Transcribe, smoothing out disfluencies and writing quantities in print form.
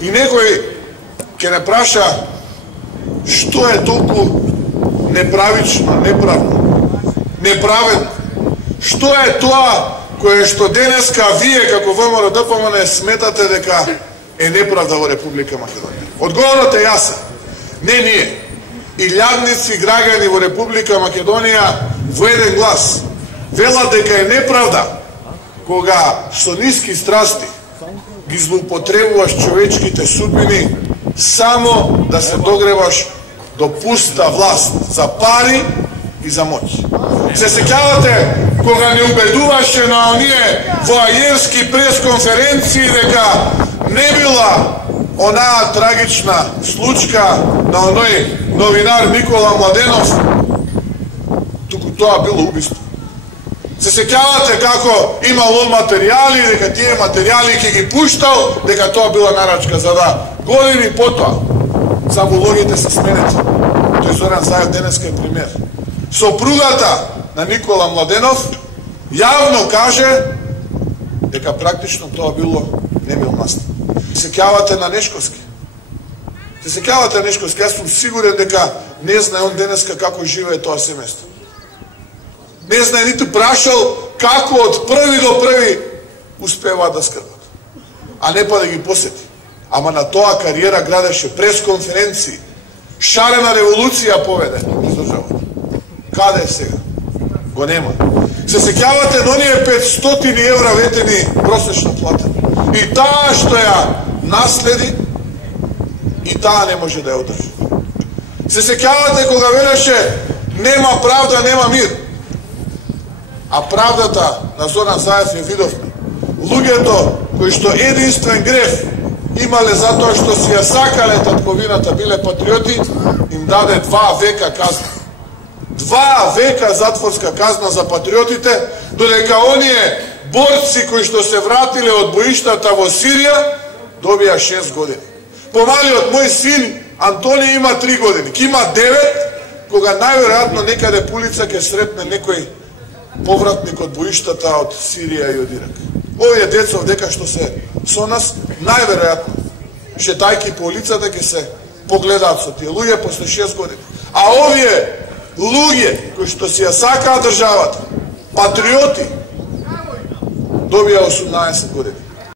И некој ќе не праша што е толку неправично, неправно, неправедно. Што е тоа кое што денеска вие како ВМРО-ДПМН сметате дека е неправда во Република Македонија? Одговорот е јасен. Не ние. Илјадници граѓани во Република Македонија во еден глас велат дека е неправда кога со ниски страсти ги злоупотребуваш човечките судбини само да се догреваш до пуста власт за пари и за моќ. Се сеќавате кога не убедуваше на оние воајерски пресконференции дека не била онаа трагична случка на оној новинар Никола Младенов, туку тоа било убиство. Се сеќавате како имал он материјали, дека тие материјали ќе ги пуштал, дека тоа била нарачка, за да години потоа само логите се сменети. Тој Зоран Заев денеска е пример. Сопругата на Никола Младенов јавно каже дека практично тоа било немилмасно. Се сеќавате на Нешковски. Се сеќавате на Нешковски. Јас сум сигурен дека не знае он денеска како живее тоа семејство. Не знае ниту прашал како од први до први успеваат да скрбат. А не па да ги посети. Ама на тоа кариера градеше пресконференции. Шарена револуција поведе низ државата. Каде е сега? Го нема. Се сеќавате на оние 500 евра ветени просечна плата. И таа што ја наследи, и таа не може да ја одржи. Се сеќавате кога велеше нема правда, нема мир. А правдата на Зоран Заев ја видовме. Луѓето кои што единствен греф имале затоа што си ја сакале татковината, биле патриоти, им даде 2 века казна. 2 века затворска казна за патриотите, додека оние борци кои што се вратиле од боиштата во Сирија добија 6 години. Помалиот мој син Антони има 3 години, ки има 9, кога најверојатно некаде по улица ќе сретне некој повратник од боиштата од Сирија и од Ирак. Овие деца дека што се со нас, најверојатно, шетајки по улицата ќе се погледаат со тие луѓе после 6 години. А овие луѓе кои што си ја сакаат државата, патриоти, добија 18 години.